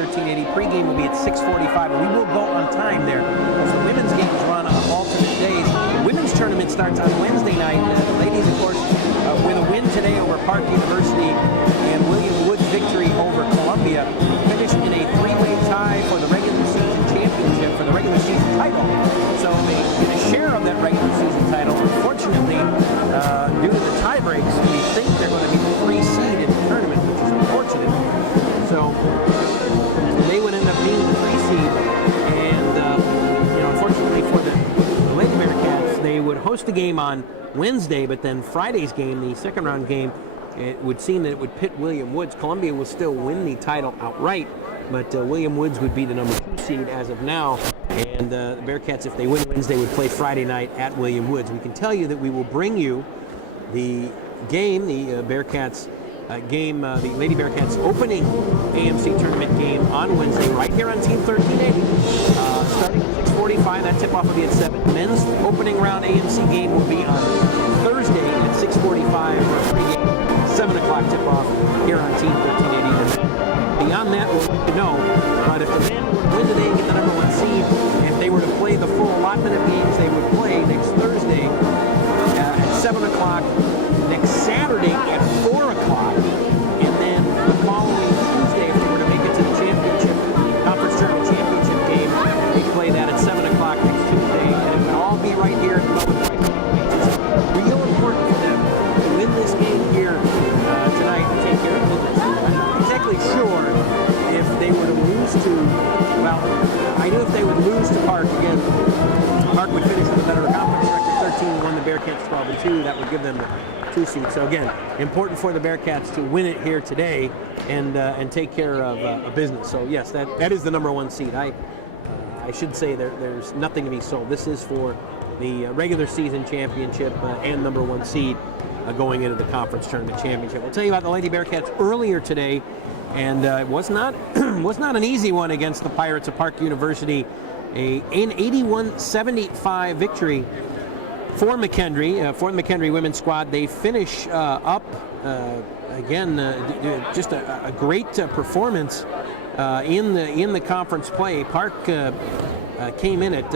1380. Pregame will be at 6:45, and we will go on time there. So the women's games run on alternate days. The women's tournament starts on Wednesday night. The ladies, of course, with a win today over Park University and William Wood's victory over Columbia, finished in a three-way tie for the regular season championship, for the regular season title. So they get a share of that regular season title. Unfortunately, due to the tie breaks, we think they're going to be the 3 seed in the tournament, which is unfortunate. So they would end up being the 3 seed, and unfortunately for the Lady Bearcats, they would host a game on Wednesday, but then Friday's game, the second round game, it would seem that it would pit William Woods. Columbia will still win the title outright, but William Woods would be the number 2 seed as of now. And the Bearcats, if they win Wednesday, would play Friday night at William Woods. We can tell you that we will bring you the game, the Bearcats game, the Lady Bearcats opening AMC tournament game on Wednesday, right here on Team 1380, starting at 6:45. That tip-off will be at 7. Men's opening round AMC game will be on Thursday at 6:45 for a pregame 7 o'clock tip-off here on Team 1380. Beyond that, we'll let you know. But if the men were to win today and get the number 1 seed, if they were to play the full allotment of games they would play next Thursday at 7 o'clock, next Saturday at 4 o'clock, and then the following Tuesday, if they were to make it to the championship, conference tournament championship game, they play that at 7 o'clock next Tuesday, and it would all be right here at the Public Life. It's real important for them to win this game here tonight and take care of business. I'm not exactly sure if they were to lose to, well, I knew if they would lose to Park again, Park would finish with a better conference record, 13-1, the Bearcats 12-2. That would give them the 2 seed. So again, important for the Bearcats to win it here today and take care of business. So yes, that is the number 1 seed. I should say there's nothing to be sold. This is for the regular season championship and number 1 seed going into the conference tournament championship. We'll tell you about the Lady Bearcats earlier today, and it was not an easy one against the Pirates of Park University. An 81-75 victory for McKendree, for the McKendree women's squad. They finish up again, just a great performance in the conference play. Park came in at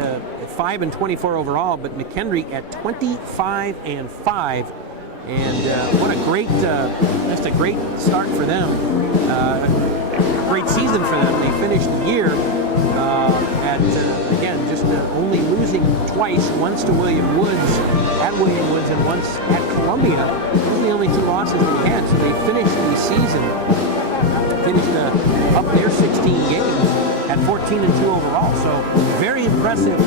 5-24 overall, but McKendree at 25-5. And what a great, just a great start for them. A great season for them. They finished the year at, again, just only losing twice, once to William Woods, and once at Columbia. Those are the only 2 losses they had, so they finished the season, up their 16 games at 14-2 overall. So very impressive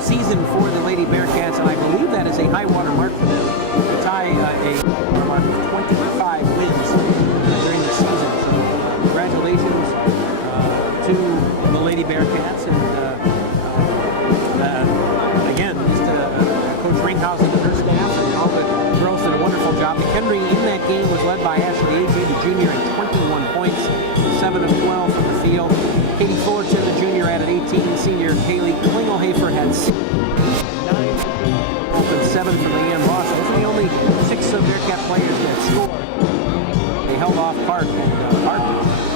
season for the Lady Bearcats, and I believe that is a high water mark for them to tie a mark of 25 wins during the season. So congratulations to the Lady Bearcats, and again, just Coach Ringhausen and her staff and all the girls did a wonderful job. McKendree in that game was led by Ashley Agee, the junior, at 21 points, 7 of 12 from the field. Katie Fullerton, the junior, added 18. Senior Kaylee Klingelhafer had 6, 9, and 7 from Leanne Ross. Those are the only 6 of Bearcat players that scored. They held off Park, and Park,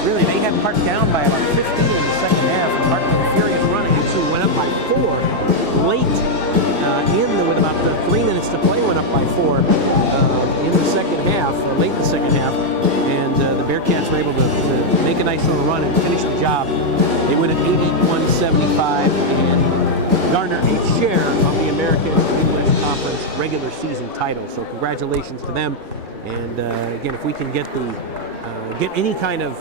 really, they had Park down by about 15 in the second half, and Park with a furious running, and so went up by 4 late with about 3 minutes to play, went up by 4 in the second half, or late in the second half, and the Bearcats were able to make a nice little run and finish the job. They win at 81-75 and garner a share of the American Midwest Conference regular season title. So congratulations to them. And again, if we can get any kind of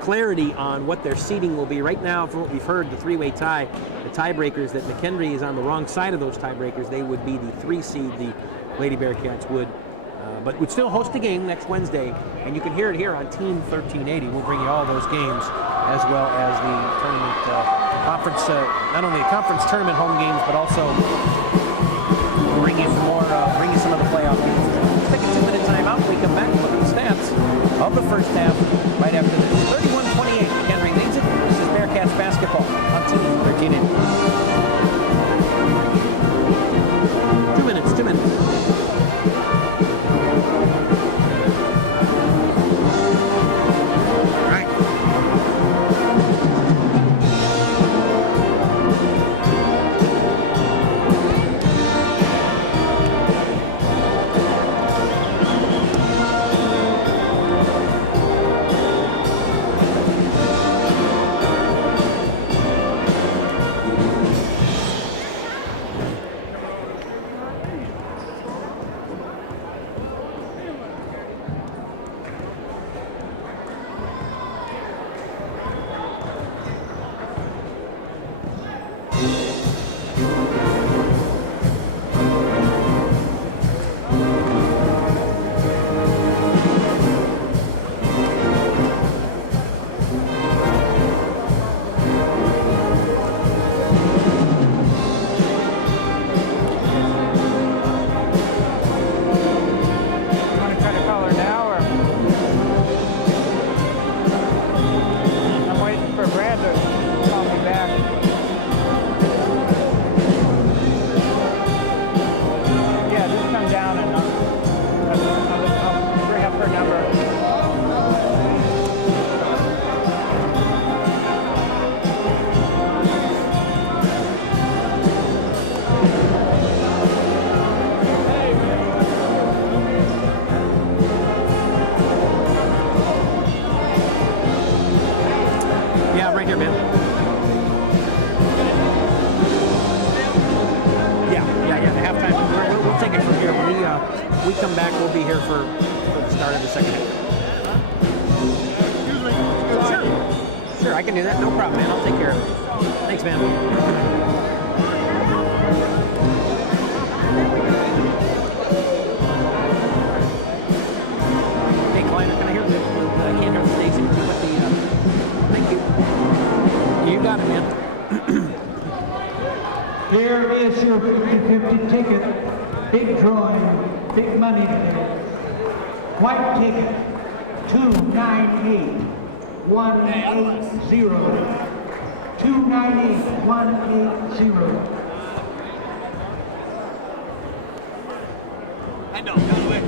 clarity on what their seeding will be right now, from what we've heard, the 3-way tie, the tiebreakers, that McKendree is on the wrong side of those tiebreakers. They would be the 3 seed, the Lady Bearcats would, but would still host a game next Wednesday, and you can hear it here on Team 1380. We'll bring you all those games, as well as the tournament conference, not only the conference tournament home games, but also bring you some of the playoff games. Let's take a 2-minute timeout. When we come back, look at the stats of the first half right after this. 31-28, McKendree leads it versus Bearcats basketball on Team 1380. 2 minutes, 2 minutes. we come back, we'll be here for the start of the second half. Sure, I can do that. No problem, man. I'll take care of it. Thanks, man. Hey, Kleiner, can I hear the... I can't hear the station. Thank you. You got it, man. There is your 50-50 ticket. Big drawing, big money today. White ticket, 298-180. 298-180. I know, go away.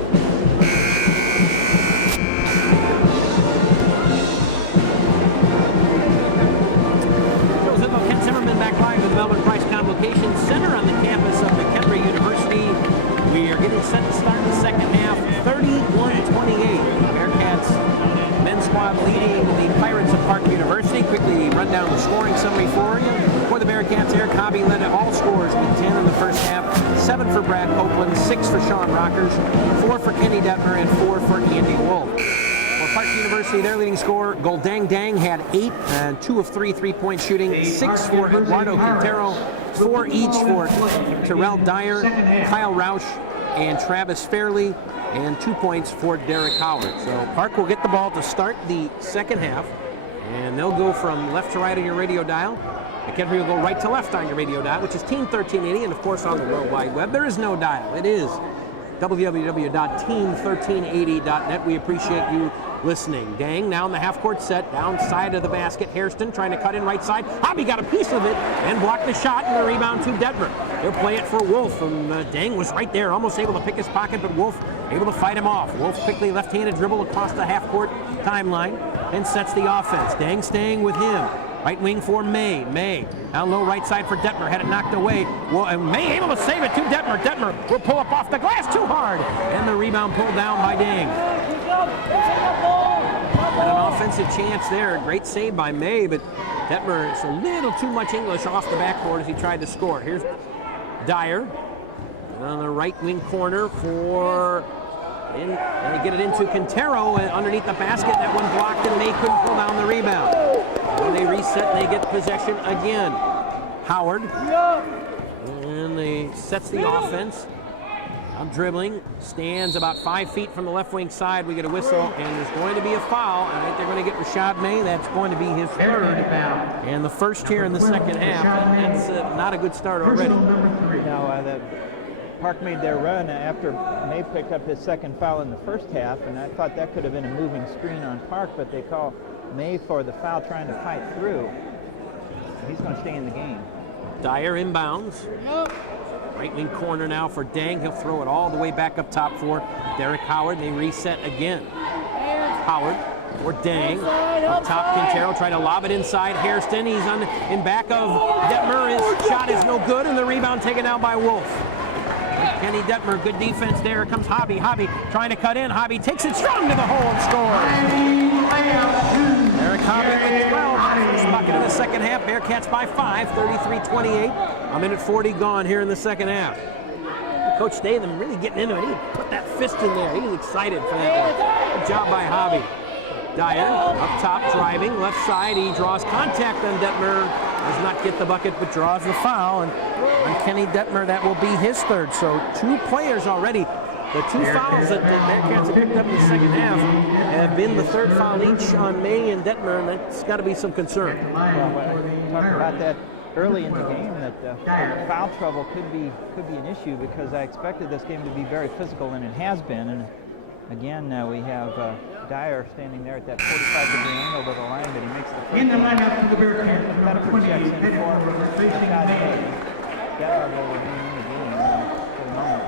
Ken Zimmerman back live at the Melbourne Price Convocation Center on the campus of McKendree University. We are getting set to start the second half, 31-28. Bearcats men's squad leading the Pirates of Park University. Quickly run down the scoring summary for you. For the Bearcats, Eric Hobby led at all scores with 10 in the first half, 7 for Brad Copeland, 6 for Sean Rockers, 4 for Kenny Detmer, and 4 for Andy Wolff. For Park University, their leading scorer, Goldang Dang, had 8 and 2 of 3 3-point shooting, 6 for Eduardo Quintero, 4 each for Terrell Dyer, Kyle Roush, and Travis Fairley, and 2 points for Derek Howard. So Park will get the ball to start the second half, and they'll go from left to right on your radio dial. McKendree will go right to left on your radio dial, which is Team 1380, and of course on the World Wide Web. There is no dial. It is www.team1380.net. We appreciate you listening. Dang now in the half-court set, downside of the basket. Hairston trying to cut in right side. Hobby got a piece of it and blocked the shot, and the rebound to Detmer. He'll play it for Wolff, and Dang was right there, almost able to pick his pocket, but Wolff able to fight him off. Wolff quickly left-handed dribble across the half-court timeline and sets the offense. Dang staying with him. Right wing for May. May down low right side for Detmer. Had it knocked away. Well, and May able to save it to Detmer. Detmer will pull up off the glass too hard. And the rebound pulled down by Dang. And an offensive chance there. Great save by May, but Detmer is a little too much English off the backboard as he tried to score. Here's Dyer on the right wing corner for... and they get it into Quintero underneath the basket. That one blocked, and May couldn't pull down the rebound. And they reset and they get possession again. Howard. And they sets the offense. I'm dribbling. Stands about 5 feet from the left wing side. We get a whistle, and there's going to be a foul. And I think they're going to get Rashad May. That's going to be his third. And the first here in the second half. And that's not a good start already. Now, Park made their run after May picked up his second foul in the first half, and I thought that could have been a moving screen on Park, but they call May for the foul trying to fight through. He's going to stay in the game. Dyer inbounds. Right wing corner now for Dang. He'll throw it all the way back up top for Derek Howard. They reset again. Howard or Dang. Up top, Quintero trying to lob it inside. Hairston, he's in back of Detmer. His shot is no good, and the rebound taken out by Wolff. Kenny Detmer, good defense there. Here comes Hobby. Hobby trying to cut in. Hobby takes it strong to the hole and scores. Eric Hobby with 12. First bucket in the second half. Bearcats by 5, 33-28. A minute 40 gone here in the second half. Coach Statham really getting into it. He put that fist in there. He was excited for that one. Good job by Hobby. Dyer up top driving. Left side. He draws contact on Detmer. Does not get the bucket, but draws the foul. And on Kenny Detmer, that will be his third. So 2 players already. The 2 fouls that the Bearcats have picked up in the second half have been the third foul each on May and Detmer, and that's got to be some concern. Well, we talked about that early in the game, that foul trouble could be an issue, because I expected this game to be very physical, and it has been. And again, we have Dyer standing there at that 45-degree angle to the line, but he makes the first. In the lineup for the Bearcats, That projects in for Rashad May. Detmer will remain in the game for the moment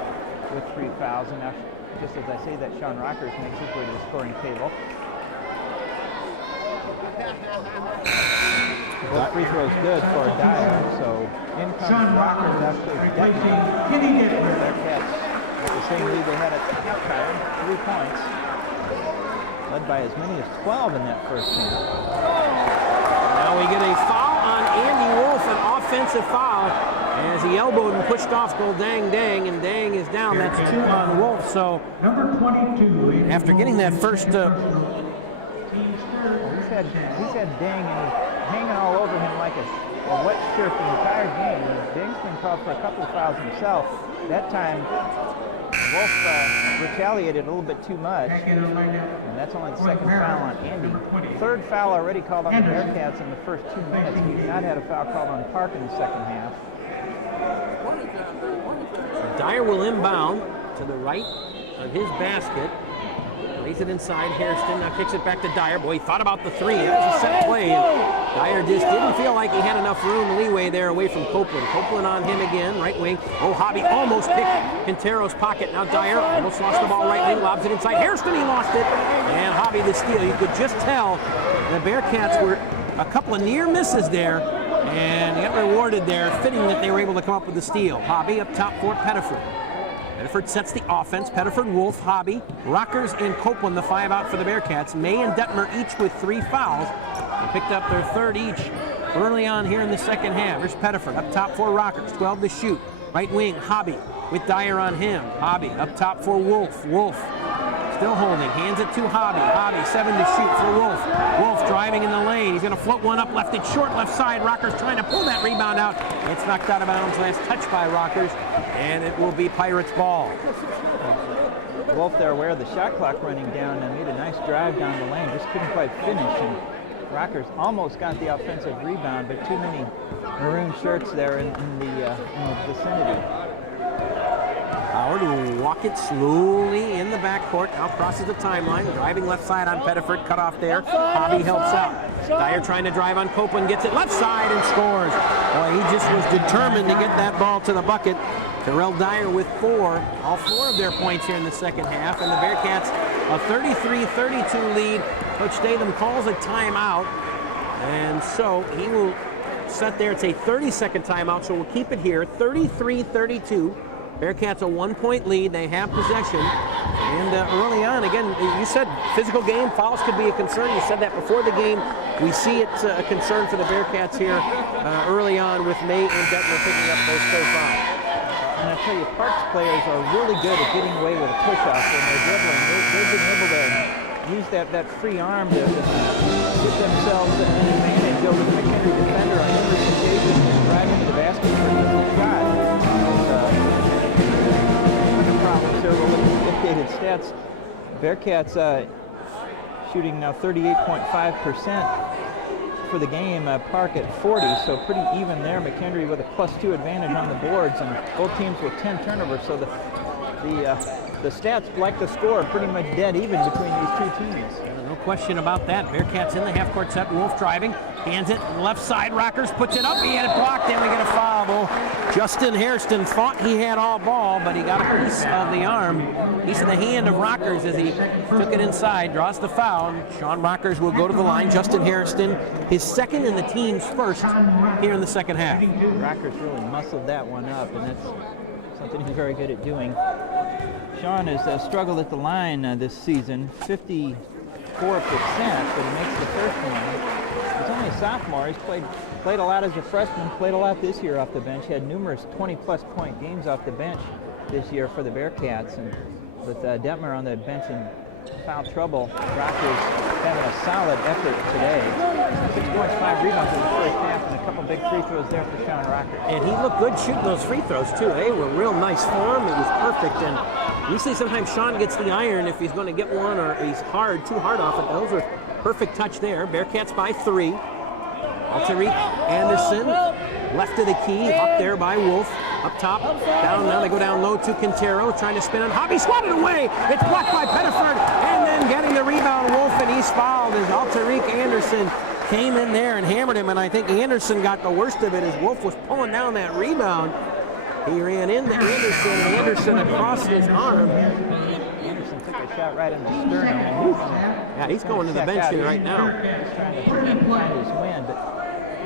with 3 fouls, and now, just as I say that, Sean Rockers makes his way to the scoring table. Both free throws good for Dyer, so in comes Rockers after replacing Kenny Detmer. Bearcats with the same lead they had at halftime, 3 points, led by as many as 12 in that first game. Now we get a foul on Andy Wolff an offensive foul as he elbowed and pushed off goal Dang, and Dang is down. That's 2 on Wolff. So Number 22. after getting that first... he's had Dang and he's hanging all over him like a wet shirt the entire game. Dang's been called for a couple of fouls himself. That time, Wolff retaliated a little bit too much, and that's only the second foul on Andy. Third foul already called on the Bearcats in the first 2 minutes. We've not had a foul called on Park in the second half. Dyer will inbound to the right of his basket. Lays it inside Hairston, now kicks it back to Dyer. Boy, he thought about the three. It was a set play, and Dyer just didn't feel like he had enough room, leeway there away from Copeland. Copeland on him again, right wing. Oh, Hobby almost picked Quintero's pocket. Now Dyer almost lost the ball right wing, lobs it inside Hairston, he lost it. And Hobby the steal. You could just tell the Bearcats were a couple of near misses there, and got rewarded there. Fitting that they were able to come up with the steal. Hobby up top for Pettiford. Pettiford sets the offense. Pettiford, Wolff, Hobby, Rockers, and Copeland, the 5 out for the Bearcats. May and Detmer each with 3 fouls. They picked up their 3rd each early on here in the second half. Here's Pettiford up top for Rockers, 12 to shoot. Right wing, Hobby with Dyer on him. Hobby up top for Wolff. Wolff still holding, hands it to Hobby. Hobby 7 to shoot for Wolff. Wolff driving in the lane. He's going to float one up, left it short, left side. Rockers trying to pull that rebound out. It's knocked out of bounds. Last touch by Rockers, and it will be Pirates ball. Wolff there aware of the shot clock running down and made a nice drive down the lane, just couldn't quite finish. And Rockers almost got the offensive rebound, but too many maroon shirts there in the vicinity. Howard will walk it slowly in the backcourt. Now crosses the timeline. Driving left side on Pettiford. Cut off there. Hobby helps out. Dyer trying to drive on Copeland. Gets it left side and scores. Boy, he just was determined to get that ball to the bucket. Terrell Dyer with 4. All 4 of their points here in the second half. And the Bearcats a 33-32 lead. Coach Statham calls a timeout. And so he will set there. It's a 30-second timeout, so we'll keep it here. 33-32. Bearcats a 1-point lead. They have possession. And early on, again, you said physical game, fouls could be a concern. You said that before the game. We see it's a concern for the Bearcats here early on with May and Detmer picking up those 4 fouls. And I tell you, Parks players are really good at getting away with a push-off when they're dribbling. They've been able to use that free arm to get themselves an advantage over the McKendree defender on every occasion and drive into the basket for a shot. So we're looking at updated stats. Bearcats shooting now 38.5% for the game. Park at 40, so pretty even there. McKendree with a +2 advantage on the boards, and both teams with 10 turnovers. So the stats, like the score, are pretty much dead even between these 2 teams. No question about that. Bearcats in the half-court set. Wolff driving, hands it left side. Rockers puts it up. He had it blocked, and we get a foul. Well, Justin Hairston thought he had all ball, but he got a piece of the arm, piece of the hand of Rockers as he took it inside, draws the foul. Sean Rockers will go to the line. Justin Hairston, his 2nd and the team's 1st here in the second half. Rockers really muscled that one up, and that's something he's very good at doing. Sean has struggled at the line this season, 54%, but he makes the first one. He's only a sophomore. He's played a lot as a freshman, played a lot this year off the bench, had numerous 20-plus point games off the bench this year for the Bearcats. And with Detmer on the bench in foul trouble, Rockers having a solid effort today. 6 points, 5 rebounds in the first half, and a couple big free throws there for Sean Rockers. And he looked good shooting those free throws, too. They were real nice form. It was perfect. And usually sometimes Sean gets the iron if he's going to get one or he's too hard off it. Those were perfect touch there. Bearcats by 3. Alterique Anderson, left of the key, up there by Wolff. Up top, down, now they go down low to Quintero, trying to spin on Hobby, swatted away. It's blocked by Pettiford, and then getting the rebound, Wolff, and he's fouled as Alterique Anderson came in there and hammered him, and I think Anderson got the worst of it as Wolff was pulling down that rebound. He ran into Anderson, and Anderson across his arm. Anderson took a shot right in the sternum. Yeah, he's going to the bench here right now. He's trying to find his win, but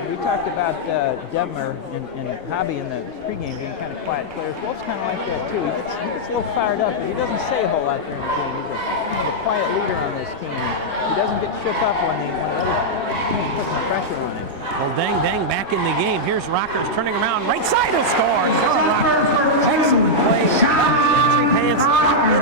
We talked about Detmer and Hobby in the pregame being kind of quiet players. Wolff's kind of like that too. He gets a little fired up, but he doesn't say a whole lot during the game. He's kind of a quiet leader on this team. He doesn't get shook up when the other team puts some pressure on him. Well, Dang back in the game. Here's Rockers turning around. Right side, he'll score. Sure, Rockers. Excellent play. Entry pants in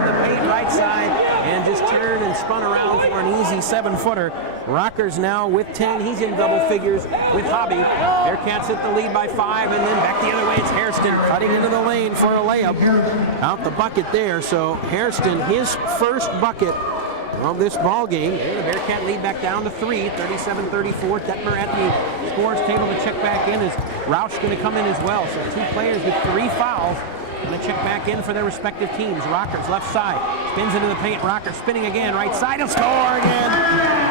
the paint right side and just turned and spun around for an easy 7-footer. Rockers now with 10. He's in double figures with Hobby. Bearcats hit the lead by 5, and then back the other way. It's Hairston cutting into the lane for a layup. Out the bucket there. So Hairston, his first bucket of this ball game. And the Bearcat lead back down to 3, 37-34. Detmer at the scores table to check back in. Is Roush going to come in as well? So 2 players with 3 fouls. Going to check back in for their respective teams. Rockers left side. Spins into the paint. Rockers spinning again. Right side. He'll score again.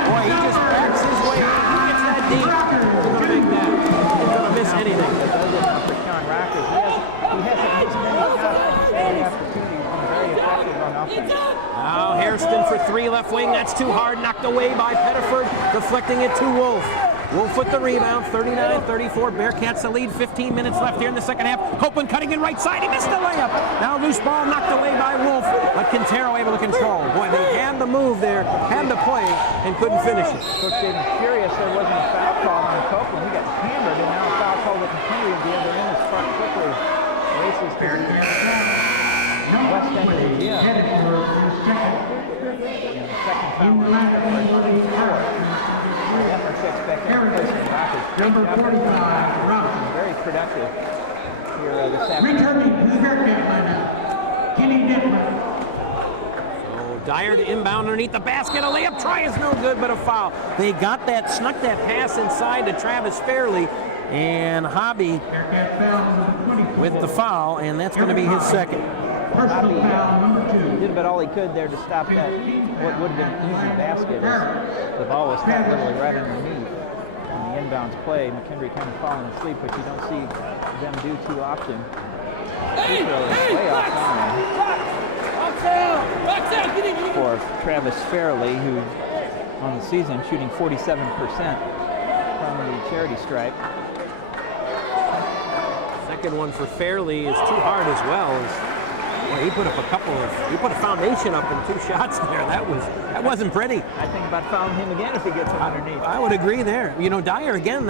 Boy, he just backs his way. He gets that deep. He's going to make that. He's going to miss anything. For Sean Rockers, he hasn't missed many shots every opportunity. He's been very effective on offense. Now Hairston for 3 left wing. That's too hard. Knocked away by Pettiford. Deflecting it to Wolff. Wolff with the rebound, 39-34. Bearcats the lead, 15 minutes left here in the second half. Copeland cutting in right side, he missed the layup. Now loose ball knocked away by Wolff, but Quintero able to control. Boy, they had the move there, had the play, and couldn't finish it. Coach Davis furious there wasn't a foul call on Copeland. He got hammered, and now a foul call with McKendree at the other end. His front quickly races to the west end of the gym. And the second foul. Detmer checks back in place in Rockers. Number 45, Very productive here this afternoon. returning to the Bearcat lineup, Kenny Detmer. So Dyer to inbound underneath the basket. A layup try is no good, but a foul. They got that, snuck that pass inside to Travis Fairley, and Hobby with the foul, and that's going to be his second. Hobby did about all he could there to stop that, what would have been an easy basket, as the ball was caught literally right underneath. In the inbounds play, McKendree kind of falling asleep, which you don't see them do too often. For Travis Fairley, who on the season shooting 47% from the charity stripe. Second one for Fairley is too hard as well. Well, he put up he put a foundation up in 2 shots there. That wasn't pretty. I think about fouling him again if he gets him underneath. I would agree there. You know, Dyer again,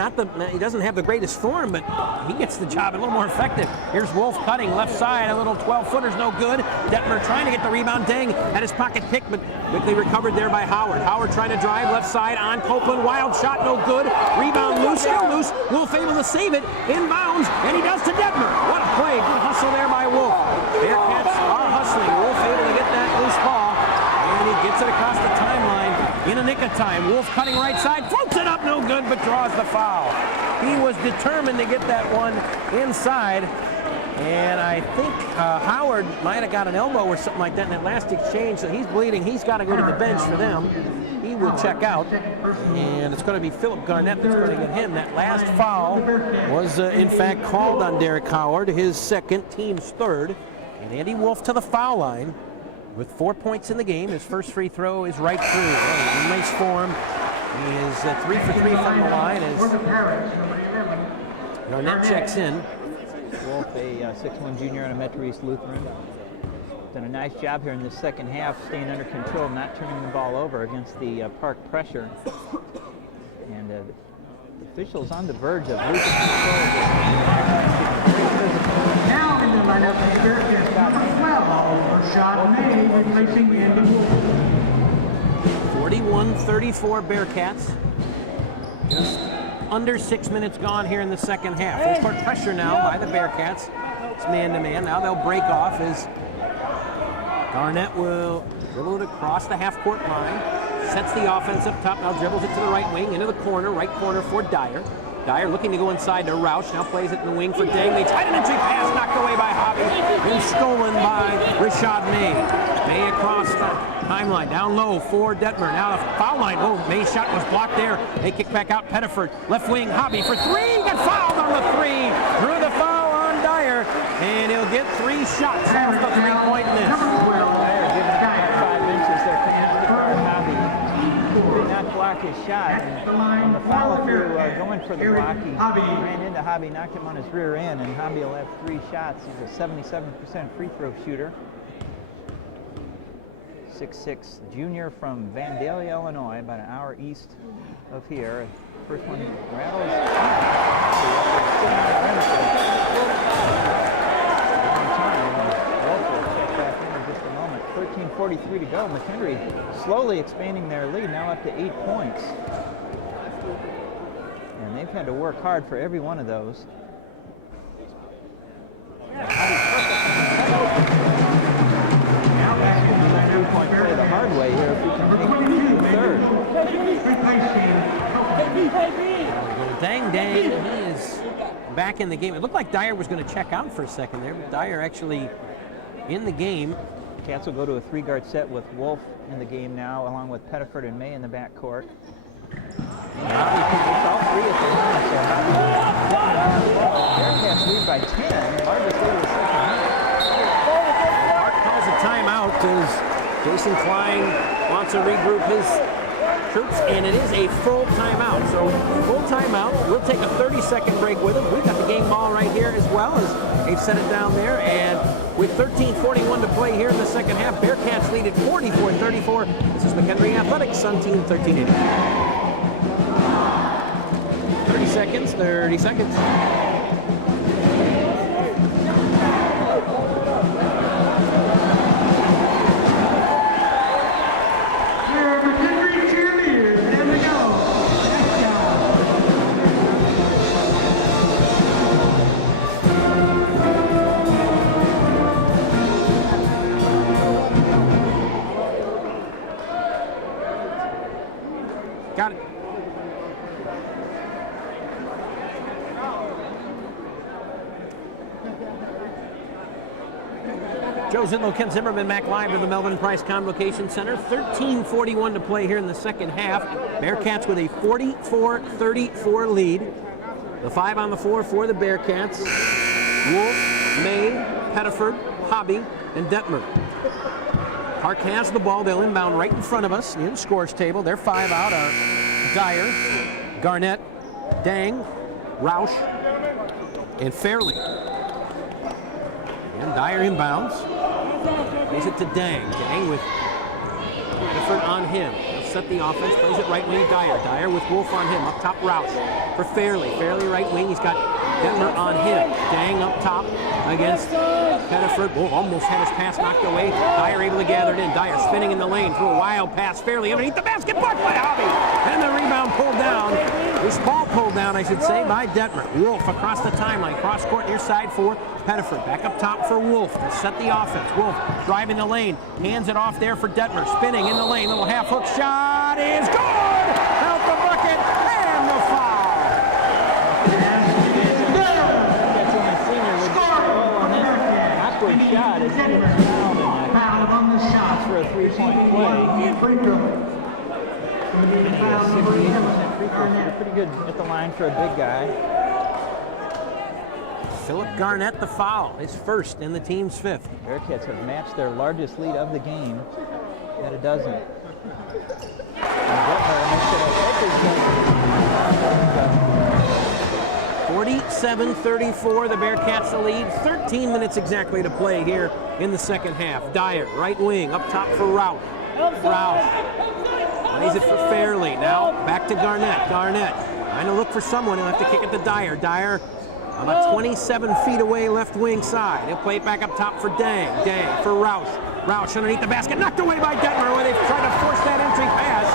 he doesn't have the greatest form, but he gets the job a little more effective. Here's Wolff cutting left side, a little 12-footer's no good. Detmer trying to get the rebound. Dang had his pocket picked, but quickly recovered there by Howard. Howard trying to drive left side on Copeland. Wild shot, no good. Rebound loose, still loose. Wolff able to save it. Inbounds, and he does to Detmer. What a play. Good hustle there by Wolff. Bearcats are hustling. Wolff able to get that loose ball, and he gets it across the timeline in a nick of time. Wolff cutting right side, floats it up, no good, but draws the foul. He was determined to get that one inside, and I think Howard might have got an elbow or something like that in that last exchange, so he's bleeding. He's got to go to the bench for them. He will check out, and it's going to be Philip Garnett that's going to get him. That last foul was, in fact, called on Derek Howard, his second, team's third. And Andy Wolff to the foul line with 4 points in the game. His first free throw is right through. Oh, nice form. He is 3 for 3 from the line as Garnett checks in. Wolff, a 6'1" junior out of Metro East Lutheran. Done a nice job here in the second half, staying under control, not turning the ball over against the Park pressure. And the officials on the verge of losing control. Now in the lineup, the Bearcats number 12, Rashad May, replacing Andy Wolff. 41-34 Bearcats. Just under 6 minutes gone here in the second half. Full court pressure now by the Bearcats. It's man-to-man. Now they'll break off as Garnett will dribble it across the half-court line. Sets the offense up top. Now dribbles it to the right wing, into the corner, right corner for Dyer. Dyer looking to go inside to Roush. Now plays it in the wing for Dang. They tried an entry pass, knocked away by Hobby, and stolen by Rashad May. May across the timeline, down low for Detmer. Now the foul line. Oh, May's shot was blocked there. They kick back out. Pettiford, left wing, Hobby for 3. Got fouled on the 3. Drew the foul on Dyer, and he'll get 3 shots off the 3-point miss. Dyer giving it 5 inches there, coming out the guard. Hobby did not block his shot. And on the follow-through, going for the block, he ran into Hobby, knocked him on his rear end, and Hobby will have 3 shots. He's a 77% free throw shooter. 6'6" junior from Vandalia, Illinois, about an hour east of here. First one rattles. Wolff will check back in just a moment. 13:43 to go. McKendree slowly expanding their lead, now up to 8 points. And they've had to work hard for every one of those. Three-point play the hard way here if we can make the third. Dang, he is back in the game. It looked like Dyer was going to check out for a second there, but Dyer actually in the game. Cats will go to a 3-guard set with Wolff in the game now, along with Pettiford and May in the backcourt. Hobby gets all 3 at the line, so Bearcats lead by 10. Largest lead of the second half. Mark calls a timeout as Jason Klein wants to regroup his troops, and it is a full timeout. So full timeout. We'll take a 30-second break with them. We've got the game ball right here as well as they've set it down there. And with 13:41 to play here in the second half, Bearcats lead at 44-34. This is McKendree Athletics, Sun Team 1380. 30 seconds. Got it. Joe Zitlow, Ken Zimmerman, Mac Live to the Melvin Price Convocation Center. 13:41 to play here in the second half. Bearcats with a 44-34 lead. The 5 on the floor for the Bearcats. Wolff, May, Pettiford, Hobby, and Detmer. Park has the ball. They'll inbound right in front of us in the scores table. Their 5 out are Dyer, Garnett, Dang, Roush, and Fairley. And Dyer inbounds. Plays it to Dang. Dang with Pettiford on him. He'll set the offense. Plays it right wing Dyer. Dyer with Wolff on him. Up top Roush for Fairley. Fairley right wing. He's got Detmer on him. Dang up top against Pettiford. Oh, almost had his pass knocked away. Dyer able to gather it in. Dyer spinning in the lane. Through a wild pass. Fairley underneath the basket. Blocked by Hobby. And the rebound pulled down. This ball pulled down, I should say, by Detmer. Wolff across the timeline. Cross court near side for Pettiford. Back up top for Wolff to set the offense. Wolff driving the lane. Hands it off there for Detmer. Spinning in the lane. Little half hook shot is good. Out the bucket and the foul. Shot is fouled on the shot for a 3-point play. Free throw. 68% free throw. Pretty good at the line for a big guy. Philip Garnett the foul, his first and the team's 5th. Bearcats have matched their largest lead of the game at a dozen. 47-34, the Bearcats the lead. 13 minutes exactly to play here in the second half. Dyer, right wing, up top for Roush. Roush lays it for Fairley. Now back to Garnett. Garnett trying to look for someone. He'll have to kick it to Dyer. Dyer about 27 feet away, left wing side. He'll play it back up top for Dang. Dang for Roush. Roush underneath the basket, knocked away by Detmer where they've tried to force that entry pass.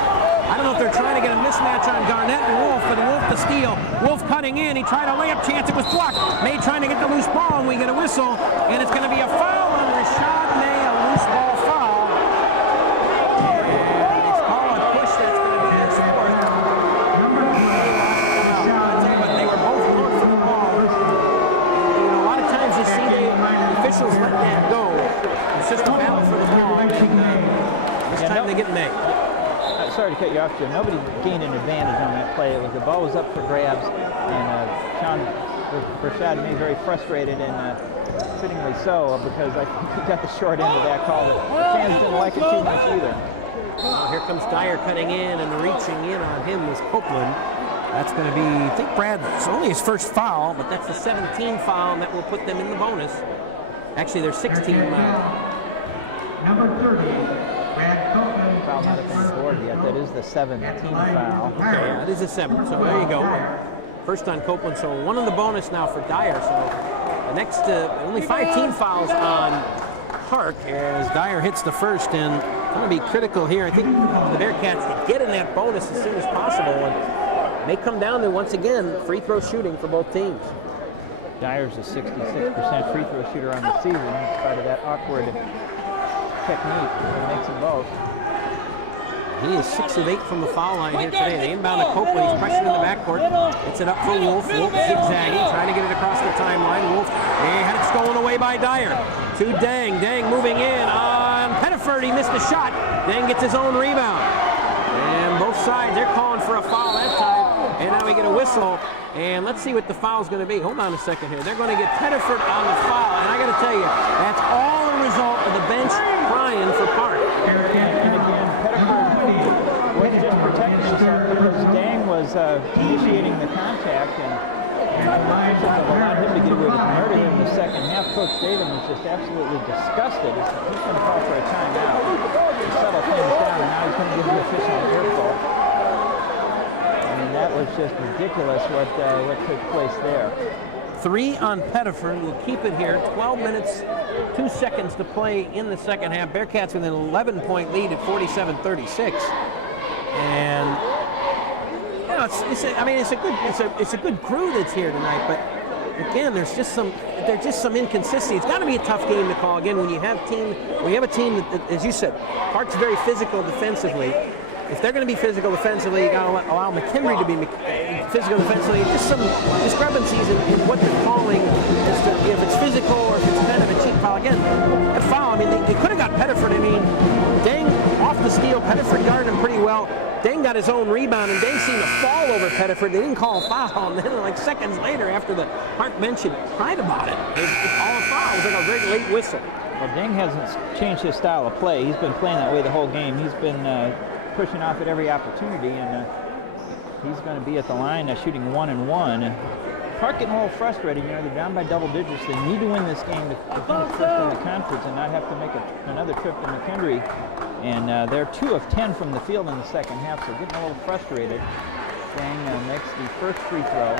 I don't know if they're trying to get a mismatch on Garnett and Wolff, but Wolff to steal. Wolff cutting in. He tried a layup chance. It was blocked. May trying to get the loose ball, and we get a whistle. And it's going to be a foul on Rashad May, a loose ball foul. And it's called a push that's going to be his fourth. But they were both going for the ball. You know, a lot of times you see the officials let that go. It's just a battle for the ball. This time they get May. Sorry to cut you off, Jim. Nobody gained an advantage on that play. The ball was up for grabs, and Rashad May very frustrated, and fittingly so, because I think he got the short end of that call. The fans didn't like it too much either. Well, here comes Dyer cutting in, and the reaching in on him was Copeland. That's going to be, I think it's only his first foul, but that's the 17th foul, and that will put them in the bonus. Actually, they're 16 now. Number 30, Brad Copeland. Foul not have been scored yet. That is the 17th foul. Okay, yeah, it is the 7th, so there you go. First on Copeland, so one in the bonus now for Dyer. So the next, only 5 team fouls on Park as Dyer hits the first, and going to be critical here. I think the Bearcats to get in that bonus as soon as possible, and may come down to, once again, free throw shooting for both teams. Dyer's a 66% free throw shooter on the season in spite of that awkward technique that makes them both. He is 6 of 8 from the foul line here today. They inbound to Copeland. He's pressured in the backcourt. It's it up for Wolff. Wolff zigzagging, trying to get it across the timeline. Wolff, they had it stolen away by Dyer. To Dang. Dang moving in on Pettiford. He missed the shot. Dang gets his own rebound. And both sides, they're calling for a foul that time. And now we get a whistle. And let's see what the foul's going to be. Hold on a second here. They're going to get Pettiford on the foul. And I got to tell you, that's all a result of the bench crying for Park. And again, Pettiford was just protecting himself because Dang was initiating the contact, and allowed him to get away with murder in the second half. Coach Datum was just absolutely disgusted. He's going to call for a timeout to settle things down, and now he's going to give the official an earful. I mean, that was just ridiculous what took place there. 3 on Pettiford will keep it here. 12 minutes, 2 seconds to play in the second half. Bearcats with an 11-point lead at 47-36. And you know, it's a good crew that's here tonight. But again, there's just some inconsistency. It's got to be a tough game to call again when you have a team that, as you said, Park's very physical defensively. If they're going to be physical defensively, you got to allow McKendree to be physical defensively. Just some discrepancies in what they're calling as to if it's physical or if it's kind of a cheap foul. Again, a foul. I mean, they could have got Pettiford. I mean, Dang off the steal. Pettiford guarded him pretty well. Dang got his own rebound, and Dang seemed to fall over Pettiford. They didn't call a foul, and then like seconds later, after the Park bench had cried about it, they called a foul. It was like a very late whistle. Well, Dang hasn't changed his style of play. He's been playing that way the whole game. He's been pushing off at every opportunity, and he's going to be at the line shooting 1 and 1. And Park getting a little frustrated. You know, they're down by double digits. They need to win this game to finish first in the conference and not have to make another trip to McKendree. And they're 2 of 10 from the field in the second half, so getting a little frustrated. Dang makes the first free throw.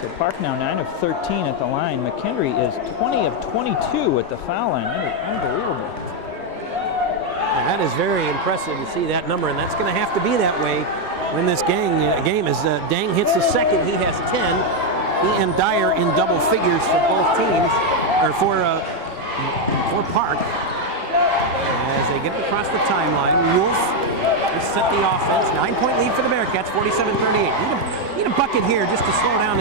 So Park now 9 of 13 at the line. McKendree is 20 of 22 at the foul line. That is unbelievable. And that is very impressive to see that number, and that's going to have to be that way when this game as Dang hits the second. He has 10. He and Dyer in double figures for both teams, or for Park. As they get across the timeline, Wolff has set the offense. 9-point lead for the Bearcats, 47-38. Need a bucket here just to slow down